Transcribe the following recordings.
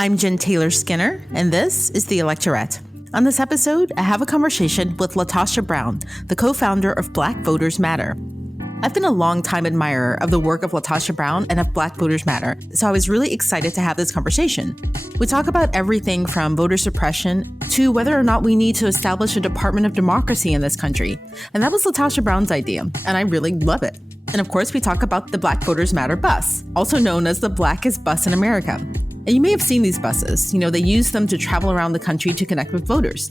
I'm Jen Taylor Skinner, and this is the Electorette. On this episode, I have a conversation with Latosha Brown, the co-founder of Black Voters Matter. I've been a long-time admirer of the work of Latosha Brown and of Black Voters Matter, so I was really excited to have this conversation. We talk about everything from voter suppression to whether or not we need to establish a Department of Democracy in this country. And that was Latosha Brown's idea, and I really love it. And of course, we talk about the Black Voters Matter bus, also known as the Blackest Bus in America. And you may have seen these buses. They use them to travel around the country to connect with voters.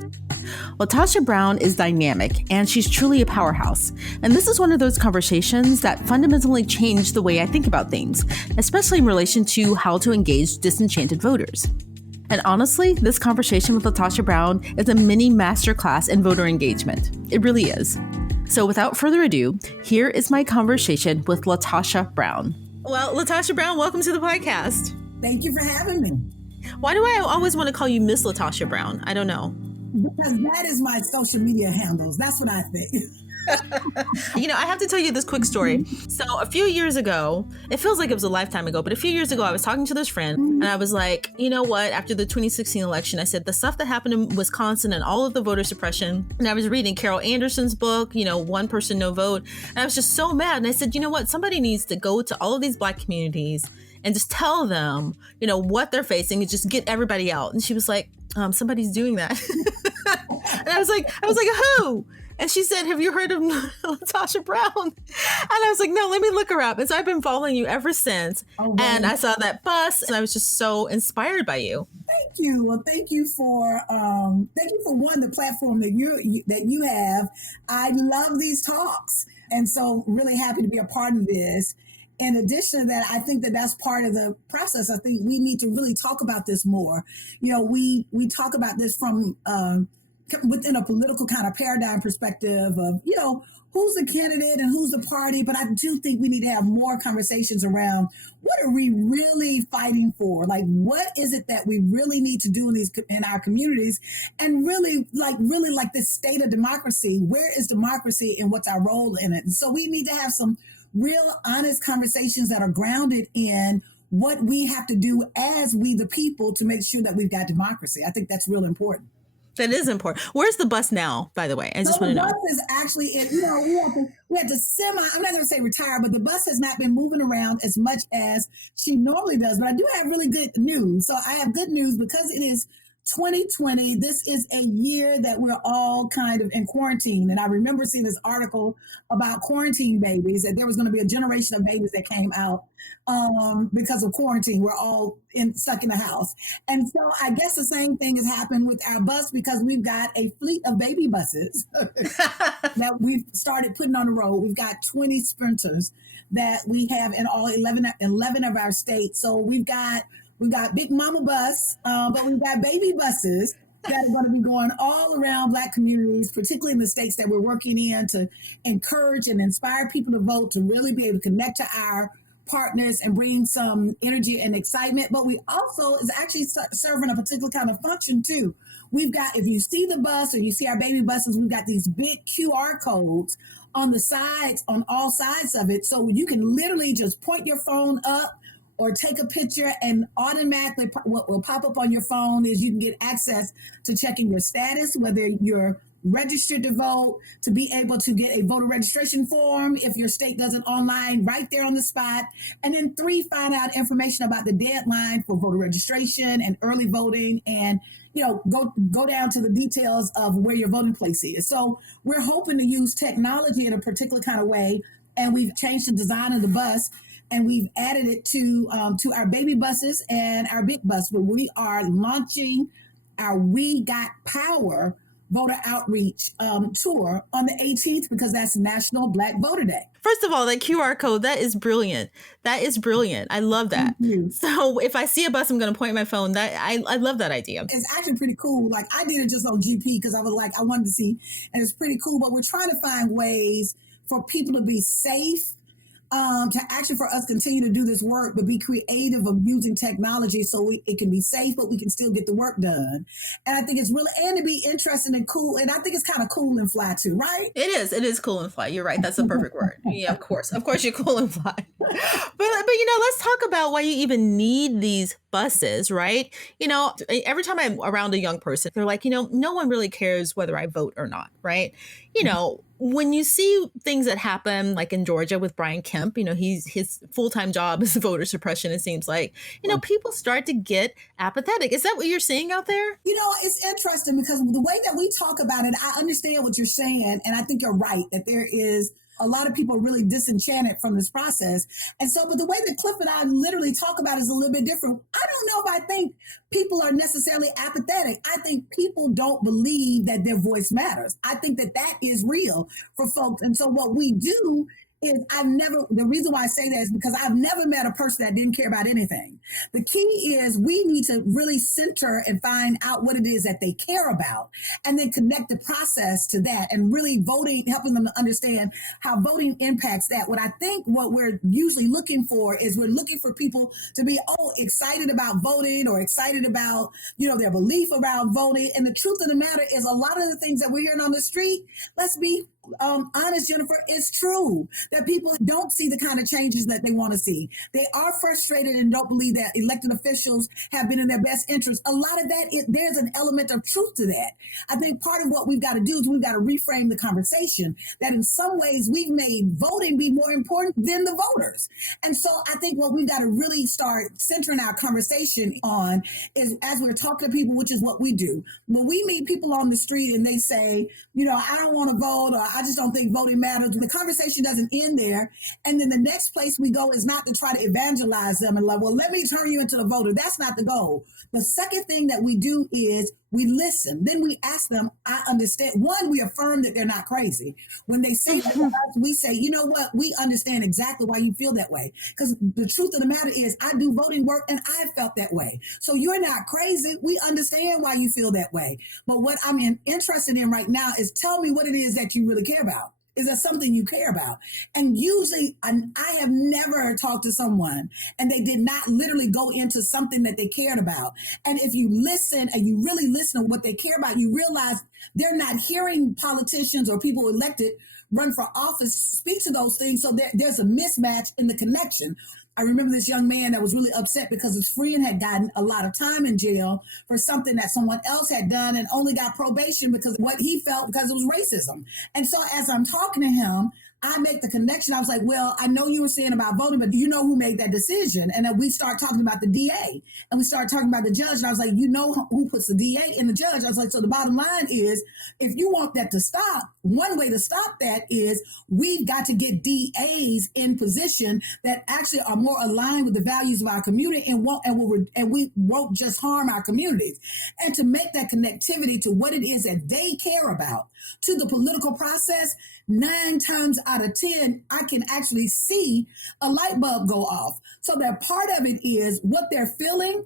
Latosha Brown is dynamic, and she's truly a powerhouse. And this is one of those conversations that fundamentally changed the way I think about things, especially in relation to how to engage disenchanted voters. And honestly, this conversation with Latosha Brown is a mini masterclass in voter engagement. It really is. So without further ado, here is my conversation with Latosha Brown. Well, Latosha Brown, welcome to the podcast. Thank you for having me. Why do I always want to call you Miss Latosha Brown? I don't know. Because that is my social media handles. That's what I think. I have to tell you this quick story. So a few years ago, it feels like it was a lifetime ago, but a few years ago, I was talking to this friend and I was like, you know what? After the 2016 election, I said the stuff that happened in Wisconsin and all of the voter suppression. And I was reading Carol Anderson's book, One Person, No Vote. And I was just so mad. And I said, you know what? Somebody needs to go to all of these Black communities and just tell them, what they're facing and just get everybody out. And she was like, somebody's doing that. And I was like, who? And she said, have you heard of Latosha Brown? And I was like, no, let me look her up. And so I've been following you ever since. Oh, wow. And I saw that bus and I was just so inspired by you. Thank you. Well, thank you for one, the platform that you have. I love these talks. And so really happy to be a part of this. In addition to that, I think that that's part of the process. I think we need to really talk about this more. We talk about this from within a political kind of paradigm perspective of, who's the candidate and who's the party. But I do think we need to have more conversations around what are we really fighting for? Like, what is it that we really need to do in our communities? And really like this state of democracy. Where is democracy and what's our role in it? And so we need to have some real honest conversations that are grounded in what we have to do as we the people to make sure that we've got democracy. I think that's real important. That is important. Where's the bus now, by the way? I just want to know. The bus is actually, we had to I'm not going to say retire, but the bus has not been moving around as much as she normally does. But I do have really good news. So I have good news because it is 2020. This is a year that we're all kind of in quarantine. And I remember seeing this article about quarantine babies, that there was going to be a generation of babies that came out because of quarantine. We're all stuck in the house. And so I guess the same thing has happened with our bus because we've got a fleet of baby buses that we've started putting on the road. We've got 20 sprinters that we have in all 11 of our states. So we've got Big Mama Bus, but we've got baby buses that are going to be going all around Black communities, particularly in the states that we're working in, to encourage and inspire people to vote, to really be able to connect to our partners and bring some energy and excitement. But we also is actually serving a particular kind of function too. We've got, if you see the bus or you see our baby buses, we've got these big QR codes on the sides, on all sides of it. So you can literally just point your phone up or take a picture, and automatically what will pop up on your phone is you can get access to checking your status, whether you're registered to vote, to be able to get a voter registration form if your state does it online right there on the spot. And then 3, find out information about the deadline for voter registration and early voting, and go down to the details of where your voting place is. So we're hoping to use technology in a particular kind of way, and we've changed the design of the bus. And we've added it to our baby buses and our big bus. But we are launching our We Got Power voter outreach tour on the 18th because that's National Black Voter Day. First of all, that QR code, that is brilliant. That is brilliant. I love that. So if I see a bus, I'm going to point my phone. I love that idea. It's actually pretty cool. Like, I did it just on GP because I wanted to see, and it's pretty cool. But we're trying to find ways for people to be safe, to actually for us continue to do this work, but be creative of using technology so it can be safe, but we can still get the work done. And I think it's really, and to be interesting and cool. And I think it's kind of cool and fly too, right? It is. It is cool and fly. You're right. That's the perfect word. Yeah, of course. Of course, you're cool and fly. But let's talk about why you even need these buses, right? Every time I'm around a young person, they're like, no one really cares whether I vote or not, right? When you see things that happen, like in Georgia with Brian Kemp, his full-time job is voter suppression. It seems like, people start to get apathetic. Is that what you're seeing out there? It's interesting because the way that we talk about it, I understand what you're saying. And I think you're right that there is a lot of people really disenchanted from this process. And so, but the way that Cliff and I literally talk about it is a little bit different. I don't know if I think people are necessarily apathetic. I think people don't believe that their voice matters. I think that is real for folks. And so what we do is the reason why I say that is because I've never met a person that didn't care about anything. The key is we need to really center and find out what it is that they care about and then connect the process to that and really helping them to understand how voting impacts that. What we're usually looking for is we're looking for people to be, excited about voting or excited about, their belief around voting. And the truth of the matter is a lot of the things that we're hearing on the street, let's be honest, Jennifer, it's true that people don't see the kind of changes that they want to see. They are frustrated and don't believe that elected officials have been in their best interest. A lot of that, there's an element of truth to that. I think part of what we've got to do is we've got to reframe the conversation that in some ways we've made voting be more important than the voters. And so I think what we've got to really start centering our conversation on is as we're talking to people, which is what we do. When we meet people on the street and they say, I don't want to vote, or I just don't think voting matters. The conversation doesn't end there. And then the next place we go is not to try to evangelize them and let me turn you into the voter. That's not the goal. The second thing that we do is we listen. Then we ask them, I understand. One, we affirm that they're not crazy. When they say that to us, we say, you know what? We understand exactly why you feel that way. Because the truth of the matter is I do voting work and I felt that way. So you're not crazy. We understand why you feel that way. But what I'm interested in right now is tell me what it is that you really care about. Is that something you care about? And usually I have never talked to someone and they did not literally go into something that they cared about. And if you listen and you really listen to what they care about, you realize they're not hearing politicians or people elected run for office speak to those things. So there's a mismatch in the connection. I remember this young man that was really upset because his friend had gotten a lot of time in jail for something that someone else had done and only got probation because of what he felt because it was racism. And so as I'm talking to him, I make the connection. I was like, well, I know you were saying about voting, but do you know who made that decision? And then we start talking about the DA and we start talking about the judge. And I was like, you know who puts the DA in the judge? I was like, so the bottom line is, if you want that to stop, one way to stop that is we've got to get DAs in position that actually are more aligned with the values of our community and we won't just harm our communities. And to make that connectivity to what it is that they care about to the political process, 9 times out of 10, I can actually see a light bulb go off. So that part of it is what they're feeling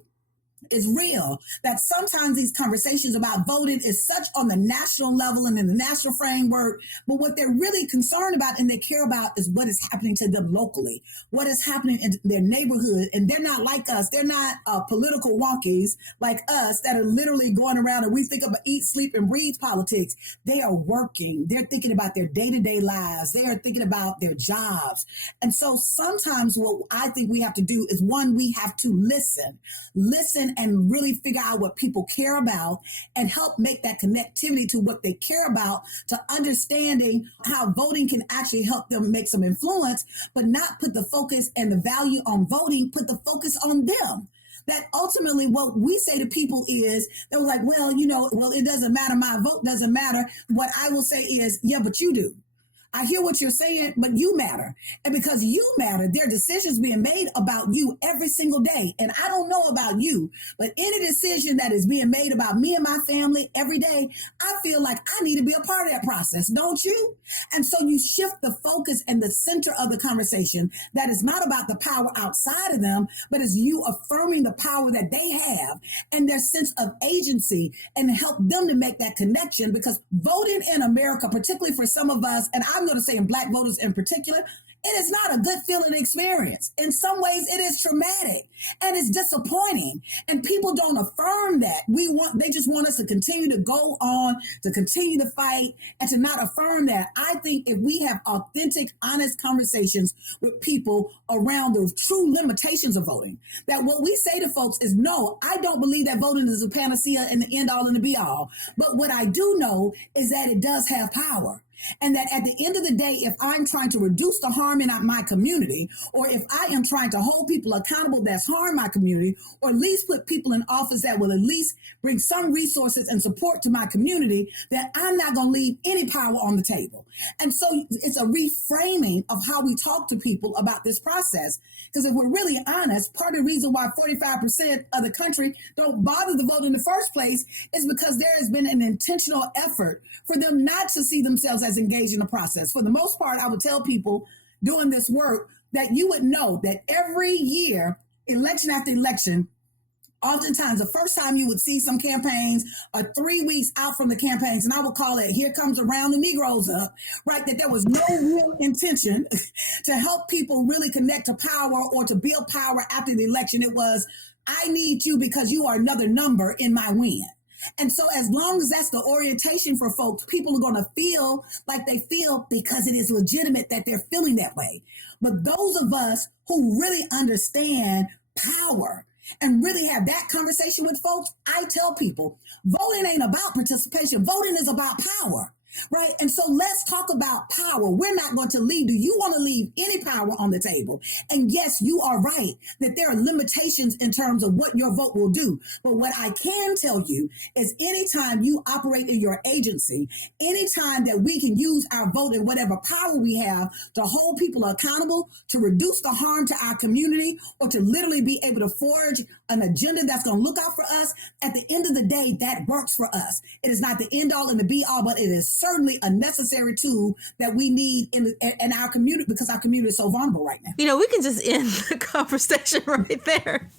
is real, that sometimes these conversations about voting is such on the national level and in the national framework, but what they're really concerned about and they care about is what is happening to them locally, what is happening in their neighborhood. And they're not like us. They're not political wonkies like us that are literally going around and we think about eat, sleep, and breathe politics. They are working. They're thinking about their day-to-day lives. They are thinking about their jobs. And so sometimes what I think we have to do is, one, we have to listen and really figure out what people care about and help make that connectivity to what they care about, to understanding how voting can actually help them make some influence, but not put the focus and the value on voting, put the focus on them. That ultimately what we say to people is, they're like, well, it doesn't matter. My vote doesn't matter. What I will say is, yeah, but you do. I hear what you're saying, but you matter. And because you matter, there are decisions being made about you every single day. And I don't know about you, but any decision that is being made about me and my family every day, I feel like I need to be a part of that process, don't you? And so you shift the focus and the center of the conversation that is not about the power outside of them, but is you affirming the power that they have and their sense of agency and help them to make that connection. Because voting in America, particularly for some of us, and I'm going to say in Black voters in particular, It is not a good feeling experience. In some ways, it is traumatic and it's disappointing. And people don't affirm that. They just want us to continue to go on, to continue to fight, and to not affirm that. I think if we have authentic, honest conversations with people around the true limitations of voting, that what we say to folks is, no, I don't believe that voting is a panacea and the end all and the be all. But what I do know is that it does have power. And that at the end of the day, if I'm trying to reduce the harm in my community, or if I am trying to hold people accountable that's harmed my community, or at least put people in office that will at least bring some resources and support to my community, that I'm not going to leave any power on the table. And so it's a reframing of how we talk to people about this process. Because if we're really honest, part of the reason why 45% of the country don't bother to vote in the first place is because there has been an intentional effort for them not to see themselves as engaged in the process. For the most part, I would tell people doing this work that you would know that every year, election after election, oftentimes the first time you would see some campaigns are 3 weeks out from the campaigns, and I would call it, here comes around the Negroes up, right? That there was no real intention to help people really connect to power or to build power after the election. It was, I need you because you are another number in my win. And so as long as that's the orientation for folks, people are going to feel like they feel because it is legitimate that they're feeling that way. But those of us who really understand power and really have that conversation with folks, I tell people, voting ain't about participation. Voting is about power. Right. And so let's talk about power. We're not going to leave. Do you want to leave any power on the table? And yes, you are right that there are limitations in terms of what your vote will do. But what I can tell you is anytime you operate in your agency, anytime that we can use our vote and whatever power we have to hold people accountable, to reduce the harm to our community, or to literally be able to forge an agenda that's going to look out for us, at the end of the day, that works for us. It is not the end all and the be all, but it is certainly a necessary tool that we need in our community because our community is so vulnerable right now. You know, we can just end the conversation right there.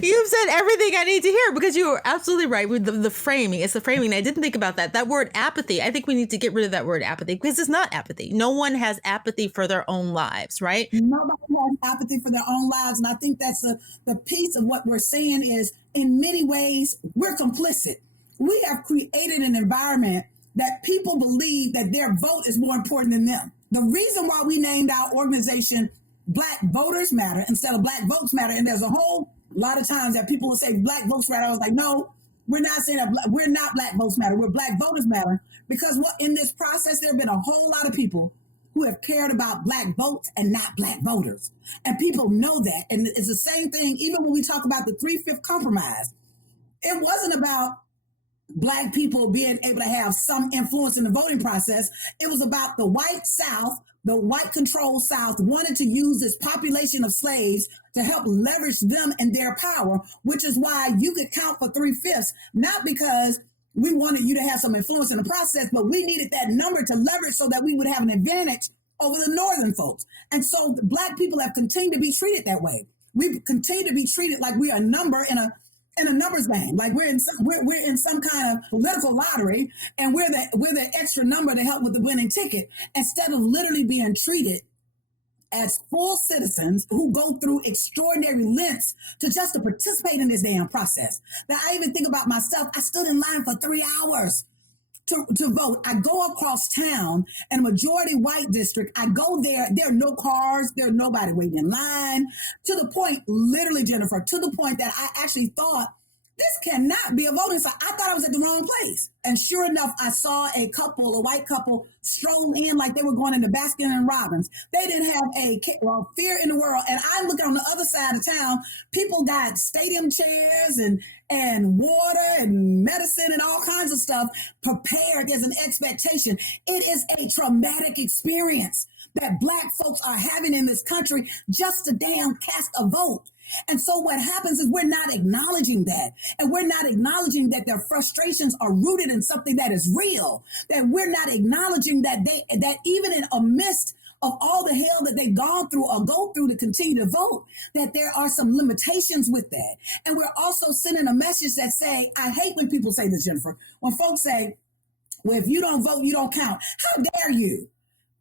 You've said everything I need to hear because you were absolutely right with the framing. It's the framing. I didn't think about that. That word apathy. I think we need to get rid of that word apathy because it's not apathy. No one has apathy for their own lives, right? Nobody has apathy for their own lives. And I think that's the piece of what we're saying is in many ways, we're complicit. We have created an environment that people believe that their vote is more important than them. The reason why we named our organization Black Voters Matter instead of Black Votes Matter, and there's a whole lot of times that people will say Black Votes Matter. I was like, no, we're not saying that. We're not Black Votes Matter. We're Black Voters Matter because in this process, there have been a whole lot of people who have cared about Black votes and not Black voters. And people know that. And it's the same thing, even when we talk about the 3/5 compromise, it wasn't about Black people being able to have some influence in the voting process. It was about the white South, the white controlled South wanted to use this population of slaves to help leverage them and their power, which is why you could count for 3/5, not because we wanted you to have some influence in the process, but we needed that number to leverage so that we would have an advantage over the Northern folks. And so Black people have continued to be treated that way. We continue to be treated like we are a number in a numbers game, like we're in some kind of political lottery, and we're the extra number to help with the winning ticket, instead of literally being treated as full citizens who go through extraordinary lengths to just to participate in this damn process. Now, I even think about myself. I stood in line for 3 hours to vote. I go across town in a majority white district. I go there. There are no cars. There's nobody waiting in line, to the point, literally, Jennifer, to the point that I actually thought, this cannot be a voting site. I thought I was at the wrong place. And sure enough, I saw a white couple, stroll in like they were going into Baskin and Robbins. They didn't have fear in the world. And I looked on the other side of town. People got stadium chairs and water and medicine and all kinds of stuff prepared. There's an expectation. It is a traumatic experience that Black folks are having in this country just to damn cast a vote. And so what happens is we're not acknowledging that. And we're not acknowledging that their frustrations are rooted in something that is real. That we're not acknowledging that even in a midst of all the hell that they've gone through or go through to continue to vote, that there are some limitations with that. And we're also sending a message that say, I hate when people say this, Jennifer, when folks say, well, if you don't vote, you don't count. How dare you?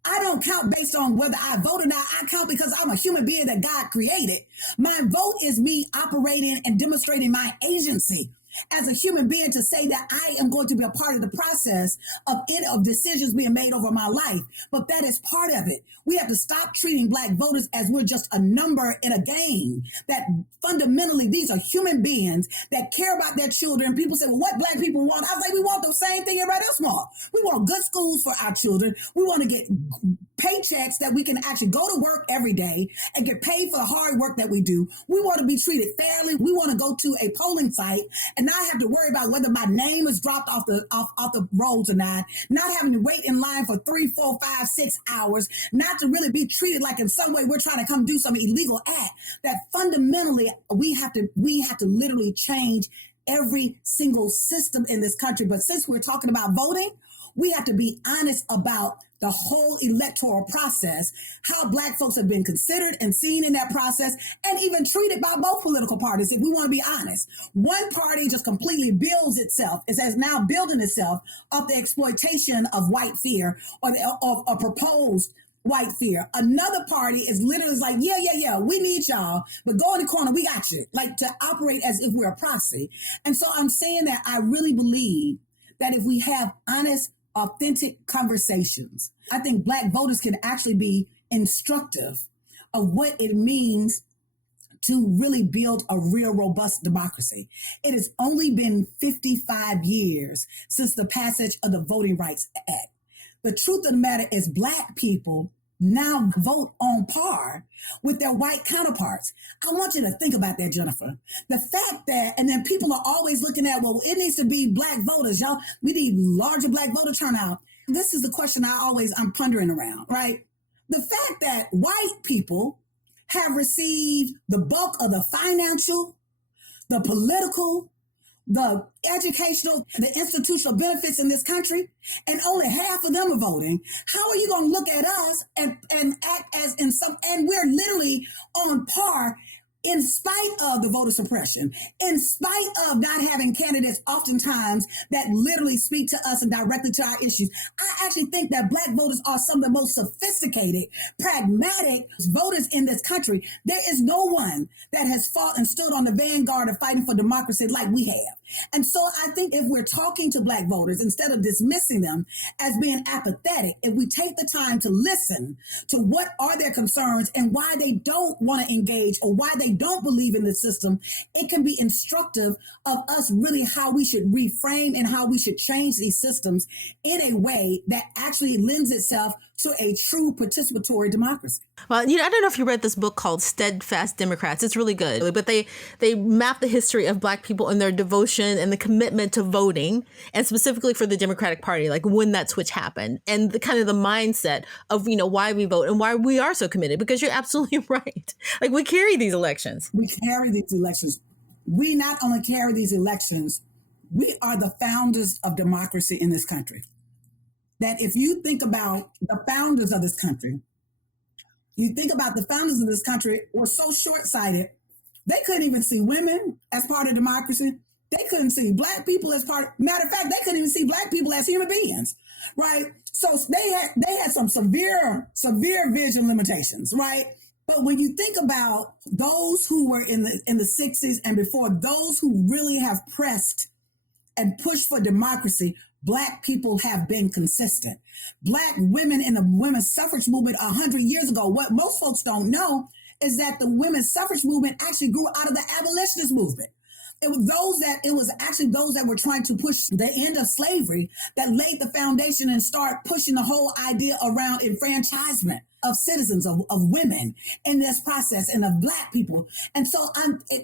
I don't count based on whether I vote or not. I count because I'm a human being that God created. My vote is me operating and demonstrating my agency as a human being to say that I am going to be a part of the process of decisions being made over my life. But that is part of it. We have to stop treating Black voters as we're just a number in a game. That fundamentally, these are human beings that care about their children. People say, well, what Black people want? I was like, we want the same thing everybody else wants. We want good schools for our children. We want to get paychecks that we can actually go to work every day and get paid for the hard work that we do. We want to be treated fairly. We want to go to a polling site and not have to worry about whether my name is dropped off the rolls or not having to wait in line for 3, 4, 5, 6 hours, not to really be treated like in some way we're trying to come do some illegal act. That fundamentally we have to literally change every single system in this country. But since we're talking about voting, we have to be honest about the whole electoral process, how Black folks have been considered and seen in that process, and even treated by both political parties, if we want to be honest. One party just completely builds itself, is now building itself up the exploitation of white fear or of proposed white fear. Another party is literally like, yeah, we need y'all, but go in the corner, we got you, like to operate as if we're a proxy. And so I'm saying that I really believe that if we have honest, authentic conversations, I think Black voters can actually be instructive of what it means to really build a real robust democracy. It has only been 55 years since the passage of the Voting Rights Act. The truth of the matter is Black people now vote on par with their white counterparts. I want you to think about that, Jennifer. The fact that, and then people are always looking at, well, it needs to be Black voters, y'all. We need larger Black voter turnout. This is the question I'm pondering around, right? The fact that white people have received the bulk of the financial, the political, the educational, the institutional benefits in this country, and only half of them are voting. How are you going to look at us and act as in some, and we're literally on par in spite of the voter suppression, in spite of not having candidates oftentimes that literally speak to us and directly to our issues. I actually think that Black voters are some of the most sophisticated, pragmatic voters in this country. There is no one that has fought and stood on the vanguard of fighting for democracy like we have. And so I think if we're talking to Black voters, instead of dismissing them as being apathetic, if we take the time to listen to what are their concerns and why they don't want to engage or why they don't believe in the system, it can be instructive of us really how we should reframe and how we should change these systems in a way that actually lends itself to a true participatory democracy. Well, I don't know if you read this book called Steadfast Democrats. It's really good. But they map the history of Black people and their devotion and the commitment to voting, and specifically for the Democratic Party, like when that switch happened, and the kind of the mindset of, why we vote and why we are so committed, because you're absolutely right. Like, we carry these elections. We carry these elections. We not only carry these elections, we are the founders of democracy in this country. That if you think about the founders of this country, were so short-sighted, they couldn't even see women as part of democracy. They couldn't see Black people as matter of fact, they couldn't even see Black people as human beings, right? So they had some severe vision limitations, right? But when you think about those who were in the 60s and before, those who really have pressed and pushed for democracy, Black people have been consistent. Black women in the women's suffrage movement 100 years ago, what most folks don't know is that the women's suffrage movement actually grew out of the abolitionist movement. It was actually those that were trying to push the end of slavery that laid the foundation and start pushing the whole idea around enfranchisement of citizens, of women in this process, and of Black people. And so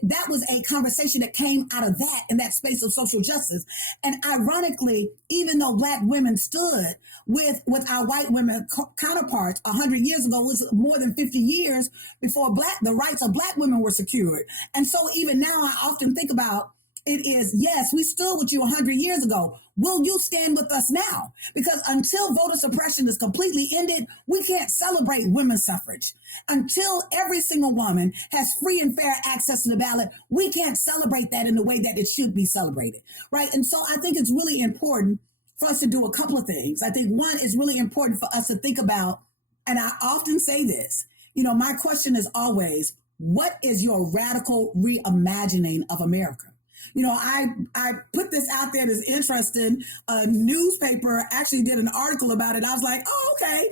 that was a conversation that came out of that, in that space of social justice. And ironically, even though Black women stood with our white women counterparts 100 years ago, was more than 50 years before the rights of Black women were secured. And so even now I often think about it is, yes, we stood with you 100 years ago. Will you stand with us now? Because until voter suppression is completely ended, we can't celebrate women's suffrage. Until every single woman has free and fair access to the ballot, we can't celebrate that in the way that it should be celebrated, right? And so I think it's really important for us to do a couple of things. I think one is really important for us to think about And I often say this, my question is always, what is your radical reimagining of America? I put this out there that's interesting. A newspaper actually did an article about it. I was like, oh, okay.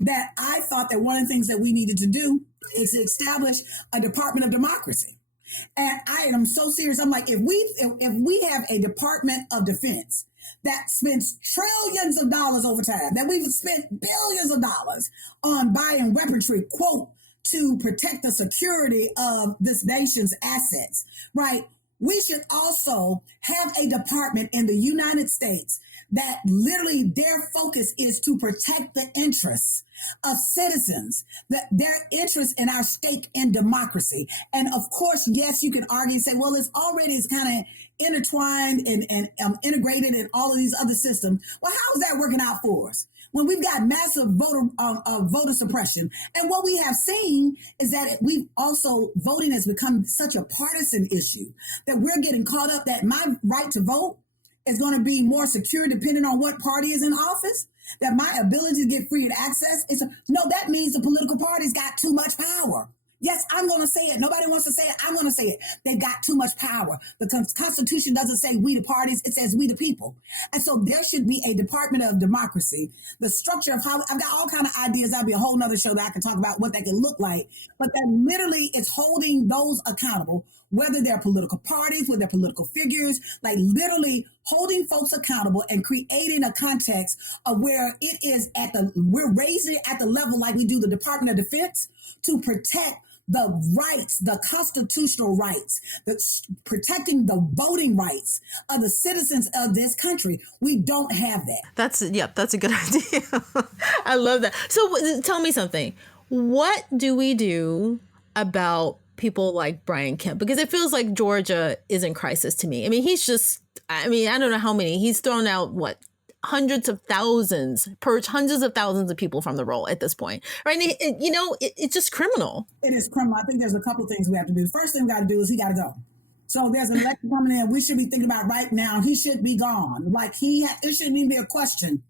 That I thought that one of the things that we needed to do is to establish a Department of Democracy. And I am so serious. I'm like, if we have a Department of Defense that spends trillions of dollars over time, that we've spent billions of dollars on buying weaponry, quote, to protect the security of this nation's assets, right? We should also have a department in the United States that literally their focus is to protect the interests of citizens, their interest in our stake in democracy. And of course, yes, you can argue and say, well, it's kind of intertwined and integrated in all of these other systems. Well, how is that working out for us when we've got massive voter suppression? And what we have seen is that voting has become such a partisan issue that we're getting caught up that my right to vote is going to be more secure depending on what party is in office, that my ability to get free and access that means the political parties got too much power. Yes, I'm going to say it. Nobody wants to say it. I'm going to say it. They've got too much power. The Constitution doesn't say we the parties. It says we the people. And so there should be a Department of Democracy. The structure of how, I've got all kind of ideas. That'll be a whole nother show that I can talk about what that can look like. But that literally is holding those accountable, whether they're political parties, whether they're political figures, like literally holding folks accountable and creating a context of where it is we're raising it at the level like we do the Department of Defense to protect the rights, the constitutional rights, protecting the voting rights of the citizens of this country. We don't have that. That's a good idea. I love that. So tell me something. What do we do about people like Brian Kemp? Because it feels like Georgia is in crisis to me. I mean, I don't know how many. He's thrown out, hundreds of thousands, purged hundreds of thousands of people from the role at this point, right? And it's just criminal. It is criminal. I think there's a couple of things we have to do. The first thing we got to do is he got to go. So there's an election coming in. We should be thinking about right now. He should be gone. It shouldn't even be a question.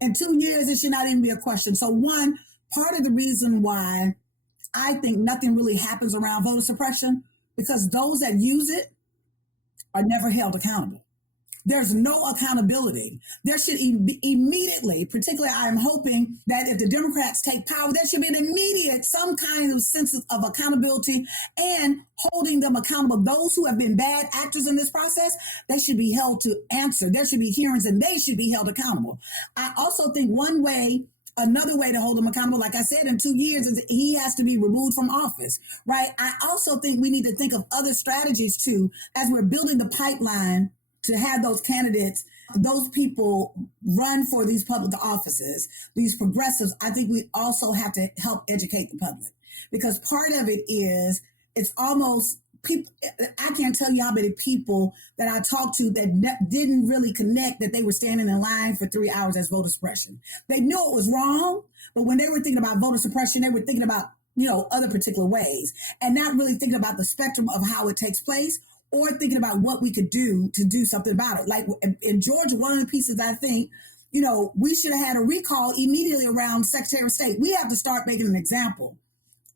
In 2 years, it should not even be a question. So one, part of the reason why I think nothing really happens around voter suppression, because those that use it are never held accountable. There's no accountability. There should be immediately, particularly I'm hoping that if the Democrats take power, there should be an immediate, some kind of sense of accountability and holding them accountable. Those who have been bad actors in this process, they should be held to answer. There should be hearings and they should be held accountable. I also think another way to hold them accountable, like I said, in 2 years, is he has to be removed from office, right? I also think we need to think of other strategies too, as we're building the pipeline to have those candidates, those people run for these public offices, these progressives. I think we also have to help educate the public, because part of it is, it's almost people. I can't tell you how many people that I talked to that didn't really connect that they were standing in line for 3 hours as voter suppression. They knew it was wrong, but when they were thinking about voter suppression, they were thinking about, other particular ways and not really thinking about the spectrum of how it takes place, or thinking about what we could do to do something about it. Like in Georgia, one of the pieces I think, we should have had a recall immediately around Secretary of State. We have to start making an example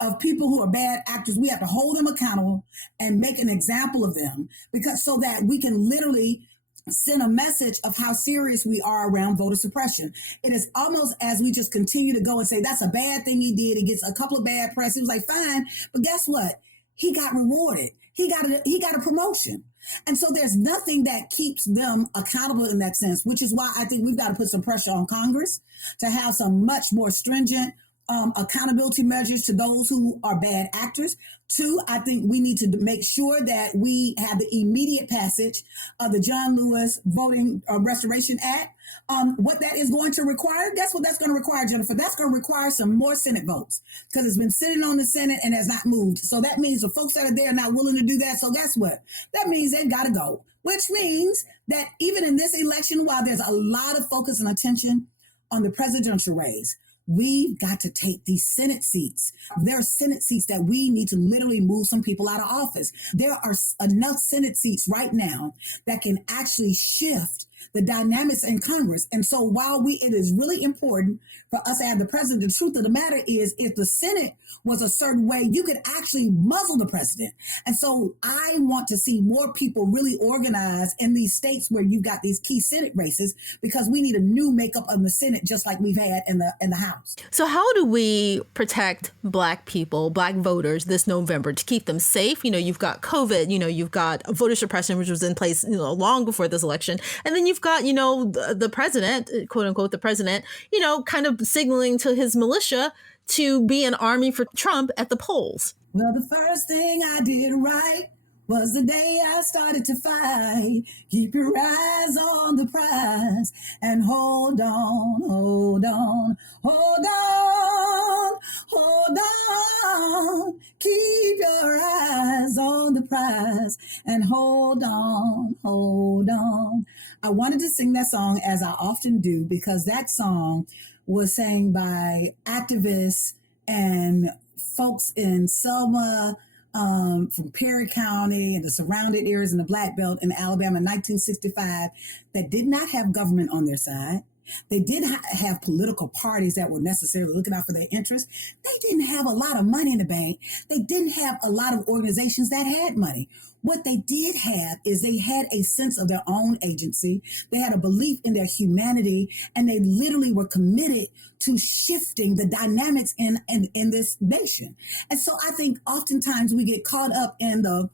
of people who are bad actors. We have to hold them accountable and make an example of them, because so that we can literally send a message of how serious we are around voter suppression. It is almost as we just continue to go and say, that's a bad thing he did. He gets a couple of bad press. He was like, fine, but guess what? He got rewarded. He got a promotion. And so there's nothing that keeps them accountable in that sense, which is why I think we've got to put some pressure on Congress to have some much more stringent accountability measures to those who are bad actors. Two, I think we need to make sure that we have the immediate passage of the John Lewis Voting Restoration Act. What that is going to require, guess what that's going to require, Jennifer? That's going to require some more Senate votes, because it's been sitting on the Senate and has not moved. So that means the folks that are there are not willing to do that. So guess what? That means they've got to go, which means that even in this election, while there's a lot of focus and attention on the presidential race, we've got to take these Senate seats. There are Senate seats that we need to literally move some people out of office. There are enough Senate seats right now that can actually shift the dynamics in Congress. And so while it is really important for us to have the president, the truth of the matter is if the Senate was a certain way, you could actually muzzle the president. And so I want to see more people really organize in these states where you've got these key Senate races, because we need a new makeup of the Senate, just like we've had in the House. So how do we protect Black people, Black voters this November to keep them safe? You've got COVID, you've got voter suppression, which was in place, long before this election. And then you've got, the president, quote unquote, the president, kind of signaling to his militia to be an army for Trump at the polls. Well, the first thing I did right was the day I started to fight. Keep your eyes on the prize and hold on, hold on, hold on, hold on. Keep your eyes on the prize and hold on, hold on. I wanted to sing that song, as I often do, because that song was sang by activists and folks in Selma, from Perry County and the surrounding areas in the Black Belt in Alabama in 1965 that did not have government on their side. They did have political parties that were necessarily looking out for their interests. They didn't have a lot of money in the bank. They didn't have a lot of organizations that had money. What they did have is they had a sense of their own agency. They had a belief in their humanity, and they literally were committed to shifting the dynamics in this nation. And so I think oftentimes we get caught up in the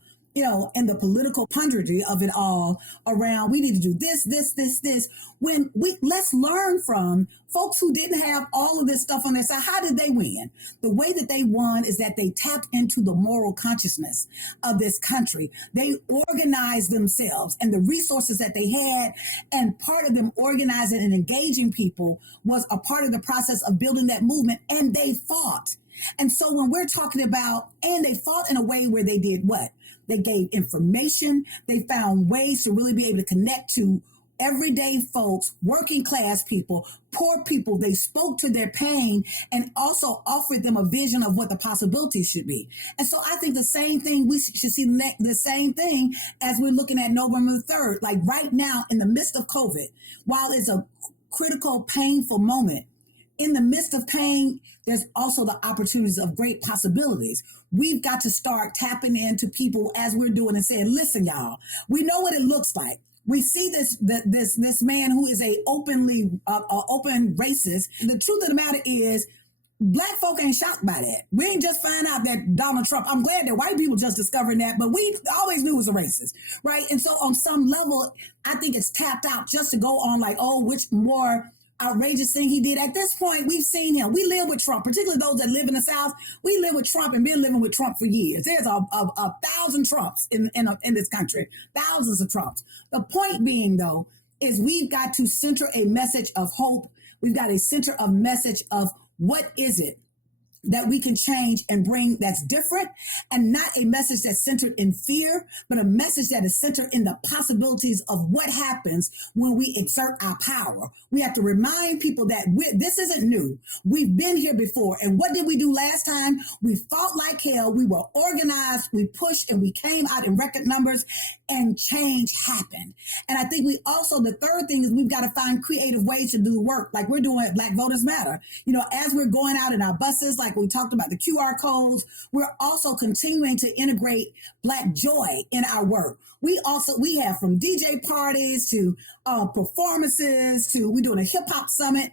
political punditry of it all around, we need to do this, when let's learn from folks who didn't have all of this stuff on their side. How did they win? The way that they won is that they tapped into the moral consciousness of this country. They organized themselves and the resources that they had, and part of them organizing and engaging people was a part of the process of building that movement, and they fought. And so when we're talking about, and they fought in a way where they did what? They gave information. They found ways to really be able to connect to everyday folks, working class people, poor people. They spoke to their pain and also offered them a vision of what the possibilities should be. And so I think the same thing, we should see the same thing as we're looking at November the 3rd. Like right now, in the midst of COVID, while it's a critical, painful moment, in the midst of pain, there's also the opportunities of great possibilities. We've got to start tapping into people as we're doing and saying, listen, y'all, we know what it looks like. We see this man who is a open racist. The truth of the matter is, Black folk ain't shocked by that. We ain't just find out that Donald Trump, I'm glad that white people just discovering that, but we always knew he was a racist, right? And so on some level, I think it's tapped out just to go on like, oh, which more outrageous thing he did. At this point, we've seen him. We live with Trump, particularly those that live in the South. We live with Trump and been living with Trump for years. There's a 1,000 Trumps in this country, thousands of Trumps. The point being, though, is we've got to center a message of hope. We've got to center a message of what is it that we can change and bring that's different, and not a message that's centered in fear, but a message that is centered in the possibilities of what happens when we exert our power. We have to remind people that this isn't new. We've been here before. And what did we do last time? We fought like hell. We were organized. We pushed, and we came out in record numbers, and change happened. And I think the third thing is we've got to find creative ways to do the work, like we're doing at Black Voters Matter. As we're going out in our buses, like we talked about the QR codes, we're also continuing to integrate Black joy in our work. We have from DJ parties to performances to we're doing a hip hop summit.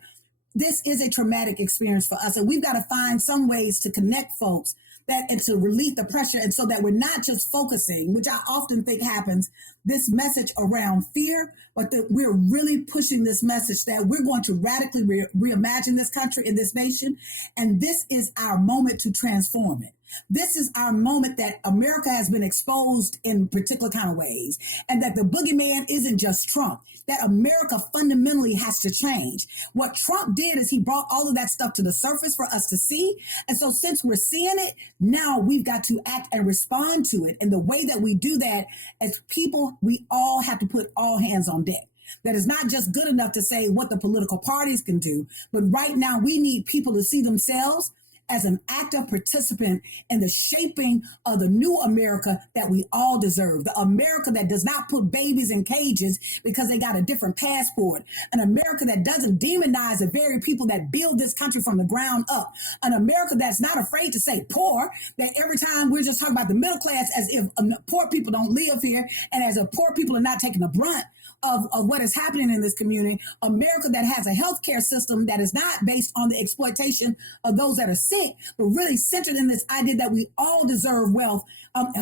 This is a traumatic experience for us, and we've got to find some ways to connect folks and to relieve the pressure, and so that we're not just focusing, which I often think happens, this message around fear, but that we're really pushing this message that we're going to radically reimagine this country and this nation, and this is our moment to transform it. This is our moment that America has been exposed in particular kind of ways, and that the boogeyman isn't just Trump, that America fundamentally has to change. What Trump did is he brought all of that stuff to the surface for us to see. And so since we're seeing it, now we've got to act and respond to it. And the way that we do that as people, we all have to put all hands on deck. That is not just good enough to say what the political parties can do, but right now we need people to see themselves as an active participant in the shaping of the new America that we all deserve. The America that does not put babies in cages because they got a different passport. An America that doesn't demonize the very people that build this country from the ground up. An America that's not afraid to say poor, that every time we're just talking about the middle class as if poor people don't live here and as if poor people are not taking the brunt of what is happening in this community. America that has a healthcare system that is not based on the exploitation of those that are sick, but really centered in this idea that we all deserve wealth,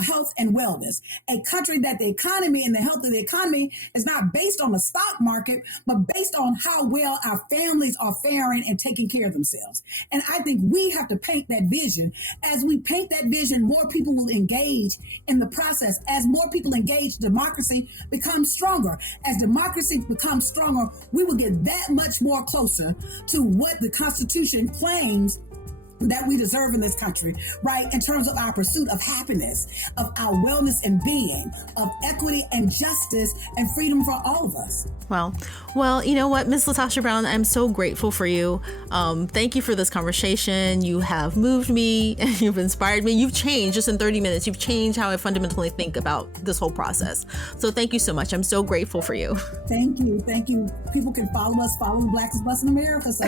health and wellness. A country that the economy and the health of the economy is not based on the stock market, but based on how well our families are faring and taking care of themselves. And I think we have to paint that vision. As we paint that vision, more people will engage in the process. As more people engage, democracy becomes stronger. As democracy becomes stronger, we will get that much more closer to what the Constitution claims that we deserve in this country, right? In terms of our pursuit of happiness, of our wellness and being, of equity and justice and freedom for all of us. Well, you know what, Ms. Latosha Brown, I'm so grateful for you. Thank you for this conversation. You have moved me and you've inspired me. You've changed just in 30 minutes. You've changed how I fundamentally think about this whole process. So thank you so much. I'm so grateful for you. Thank you. Thank you. People can follow us, follow the Blackest Bus in America. So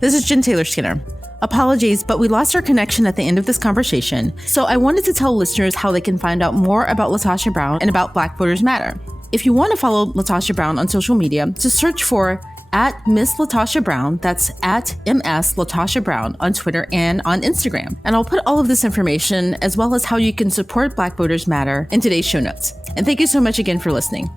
This is Jen Taylor Skinner. Apologies, but we lost our connection at the end of this conversation, so I wanted to tell listeners how they can find out more about Latosha Brown and about Black Voters Matter. If you want to follow Latosha Brown on social media, just search for @Miss Latosha Brown. That's @MS Latosha Brown on Twitter and on Instagram. And I'll put all of this information, as well as how you can support Black Voters Matter, in today's show notes. And thank you so much again for listening.